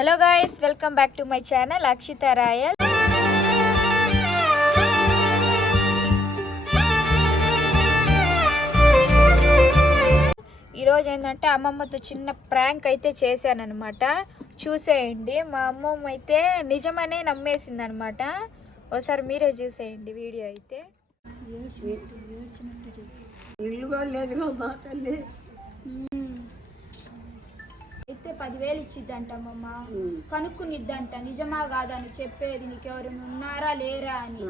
Hello guys welcome back to my channel Akshita Royal. ఈరోజు ఏంటంటే అమ్మమ్మతో చిన్న ప్రాంక్ అయితే చేశానన్నమాట. చూసేయండి మా అమ్మమ్మ అయితే నిజమనే నమ్మేసింది అనమాట ఒకసారి మీరే చూసేయండి వీడియో అయితే. ఇల్లుగా లేదు మా తల్లి. అయితే పదివేలు ఇచ్చిద్దంట అమ్మమ్మ కనుక్కునిద్దంట. నిజమా కాదా అని చెప్పేది నీకెవరైనా ఉన్నారా లేరా అని.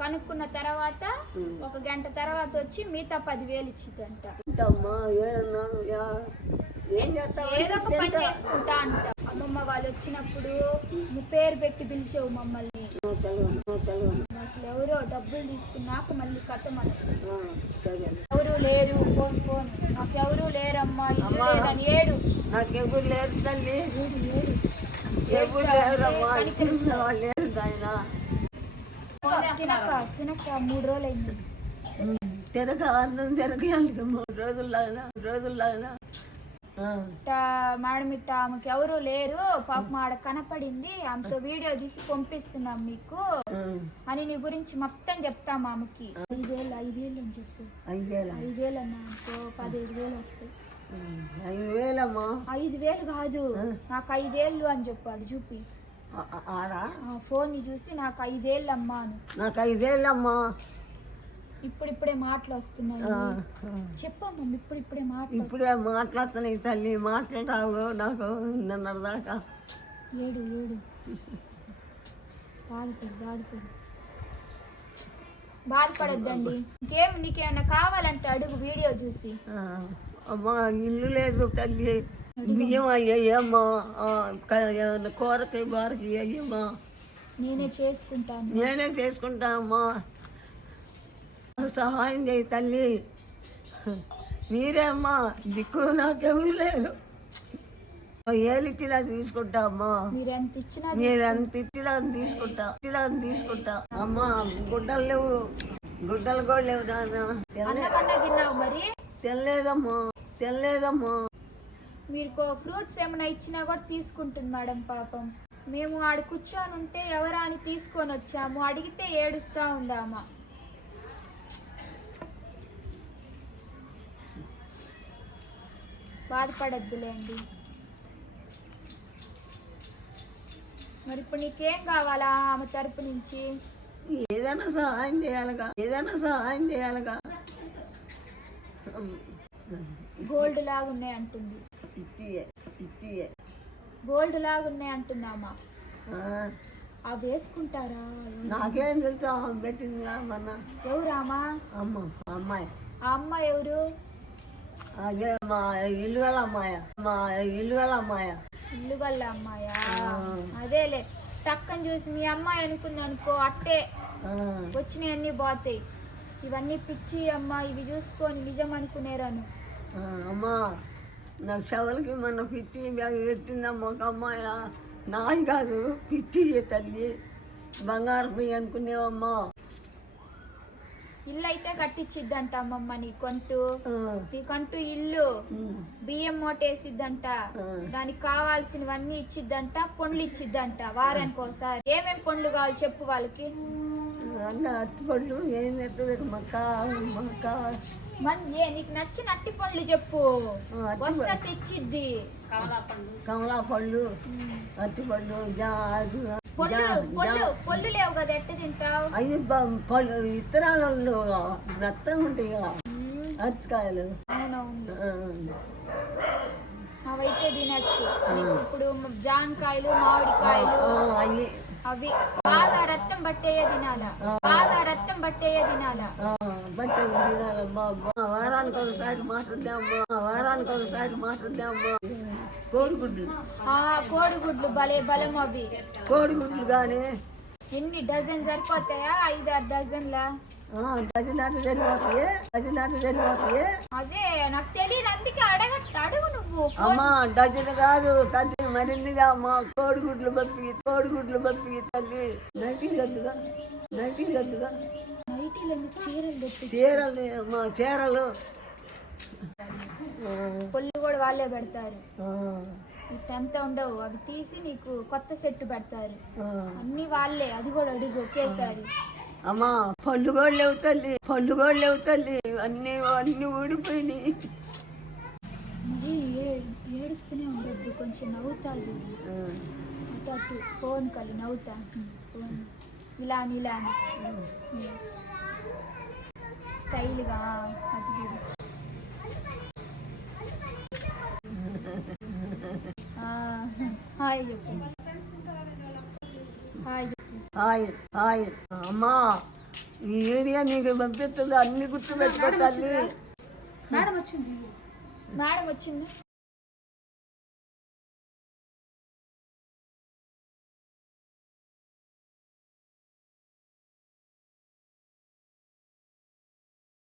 కనుక్కున్న తర్వాత ఒక గంట తర్వాత వచ్చి మిగతా పదివేలు ఇచ్చిద్దంట ఏదో ఒక పని చేసుకుంటా అంట. అమ్మమ్మ వాళ్ళు వచ్చినప్పుడు నీ పేరు పెట్టి పిలిచేవు మమ్మల్ని. అసలు ఎవరో డబ్బులు తీసుకున్నాక మళ్ళీ కథ. ఎవరు లేరు ఫోన్ ఫోన్. నాకెవరు లేరమ్మా ఇల్లు ఏడు నాకెవరు లేరు తల్లి. ఎవరు లేరమ్మా వాళ్ళు లేరు నాయన. తినక తినక మూడు రోజులు అయింది తిరగ అన్నం తిరగ మూడు రోజుల్లాగా రోజుల్లాగా ఇట్టా మేడం ఇట్ట ఆమెకి ఎవరు లేరు. పాపం ఆడ కనపడింది. ఆమెతో వీడియో తీసి పంపిస్తున్నాం మీకు. అని నీ గురించి మొత్తం చెప్తాం ఆమెకి. ఐదేళ్ళు ఐదేళ్ళు అని చెప్పు. ఐదేలా ఐదేళ్ళు అన్న అనుకో పదిహేడు వేలు వస్తాయి. ఐదు వేలమ్మా. ఐదు వేలు కాదు. నాకు ఐదేళ్ళు అని చెప్పాడు చూపి. ఫోన్ చూసి నాకు ఐదేళ్ళు అమ్మా నాకు ఐదేళ్ళమ్మా. ఇప్పుడిప్పుడే మాటలు వస్తున్నాయి. చెప్పమ్మా ఇప్పుడిప్పుడే మాటలు ఇప్పుడే మాట్లాడుతున్నాయి తల్లి మాట్లాడావు నాకు నిన్నటి దాకా. ఏడు ఏడు. బాధపడు బాధపడు. బాధపడొద్దండి. ఇంకేం నీకేమన్నా కావాలంటే అడుగు వీడియో చూసి. అమ్మా ఇల్లు లేదు తల్లి. బియ్యం అయ్యాయమ్మా కూరకి బారకి అయ్యమ్మా. నేనే చేసుకుంటాను. నేనే చేసుకుంటా అమ్మా. సహాయం చేయి తల్లి. మీరే అమ్మా దిక్కు నాకెవరు లేరు ఏలిచ్చిలా తీసుకుంటా అమ్మా. మీరు ఎంత ఇచ్చినా మీరు ఎంత ఇచ్చిలా తీసుకుంటా ఇచ్చిలా తీసుకుంటా. అమ్మా గుడ్డలు లేవు. గుడ్డలు కూడా లేవు నాన్న. మరి? తెల్లేదమ్మా తెల్లేదమ్మా మీరు ఫ్రూట్స్ ఏమైనా ఇచ్చినా కూడా తీసుకుంటుంది మేడం పాపం. మేము ఆడ కూర్చొని ఉంటే ఎవరా అని తీసుకొని వచ్చాము. అడిగితే ఏడుస్తా ఉందామా? బాధపడద్దులేండి. మరి ఇప్పుడు నీకేం కావాలా ఆమె తరపు నుంచి? ఏదైనా సహాయం చేయాలిగా ఏదైనా సహాయం చేయాలిగా. గోల్డ్ లాగా ఉన్నాయి అంటుంది గోల్డ్ లాగా ఉన్నాయి అంటుందామా? ఆ, అవి వేసుకుంటారా? నాకేం తెలుసు పెట్టింది ఎవరామా అమ్మ అమ్మాయి. ఆ అమ్మ ఎవరు? అదే మా ఇల్లు గల అమ్మాయ? మా ఇల్లు గల అమ్మాయ? ఇల్లు గల్ల అమ్మాయా. అదేలే టక్కని చూసి మీ అమ్మాయి అనుకుంది అనుకో అట్టే. ఆ, వచ్చినవన్నీ పోతాయి ఇవన్నీ పిచ్చి అమ్మ ఇవి చూసుకొని నిజం అనుకునేరాను. అమ్మా నాకు షవల్కి మన పిట్టి బ్యాగ్ పెట్టిందమ్మ ఒక అమ్మాయ. నాయి కాదు పిట్టి తల్లి? బంగారు పోయి అనుకునేవమ్మా. ఇల్లు అయితే కట్టించిద్దంట అమ్మమ్మ నీకంటూ ఆ, నీకంటూ ఇల్లు. ఉమ్, బియ్యం మూటేసిద్దంట. దానికి కావాల్సినవన్నీ ఇచ్చిద్దంట పండ్లు ఇచ్చిద్దంట వారానికి ఒకసారి. ఏమేం పండ్లు కావాలి చెప్పు వాళ్ళకి? అన్న ఏం మక్క మక్క మన ఏ నీకు నచ్చిన అట్టి పండ్లు చెప్పు. అట్టి వస్తా తెచ్చిద్ది. కమలా ఉమ్. అట్టుపళ్ళు జాజు పొల్లు పొల్లు పొల్లు లేవు కదా ఎట్ట తింటావు? అవి పళ్ళు ఇత్తనాలు మెత్తగా ఉంటాయి కదా. అరటికాయలు. అవైతే తినచ్చు. ఇప్పుడు జాంకాయలు మామిడికాయలు అవి అవి బాగా రక్తం పట్టేయే తినాలా? బాగా రక్తం పట్టేయే తినాలా? ఆ, బట్టలు తినాలమ్మా. వారానికి ఒకసారి మాట్లాడదామమ్మా వారానికి ఒకసారి మాట్లాడదామమ్మా కోడిగుడ్లు. ఆ కోడిగుడ్లు భలే బలం అవి కోడిగుడ్లు కానీ ఎన్ని డజన్ సరిపోతాయా? ఐదు ఆరు డజన్లా గదిలాట సరిపోతాయి గదిలాట సరిపోతాయి. అదే నాకు తెలియదు అందుకే అడగ అడుగు నువ్వు. అమ్మా డజన్ కాదు తల్లి మరిన్నిగా అమ్మా. కోడిగుడ్లు పంపి కోడిగుడ్లు పంపి తల్లి. నైటీ గద్దుగా నైటీ గద్దుగా చీరలు తెప్పి చీరలు. పొల్లు కూడా వాళ్ళే పెడతారు. ఇట్టంత ఉండవు. అవి తీసి నీకు కొత్త సెట్ పెడతారు. అన్ని వాళ్ళే. అది కూడా అడుగు ఒకేసారి. అమ్మా పళ్ళు కూడా లేవు తల్లి. పళ్ళు కూడా లేవు తల్లి. అన్నీ అన్నీ ఊడిపోయినాయి. ఏడుస్తూనే ఉండొద్దు. కొంచెం నవ్వుతాది ఆ. అటు అటు. ఫోన్ కలి నవ్వుతా. ఫోన్. ఇలా అని ఇలా అని. స్టైల్గా హాయ్ చెప్పు. హాయ్ చెప్పు. Hi hi. అమ్మా ఈ ఏరియా నీకు పంపిస్తుంది అన్ని గుర్తు పెట్టుకో తల్లి. మేడం వచ్చింది. మేడం వచ్చింది.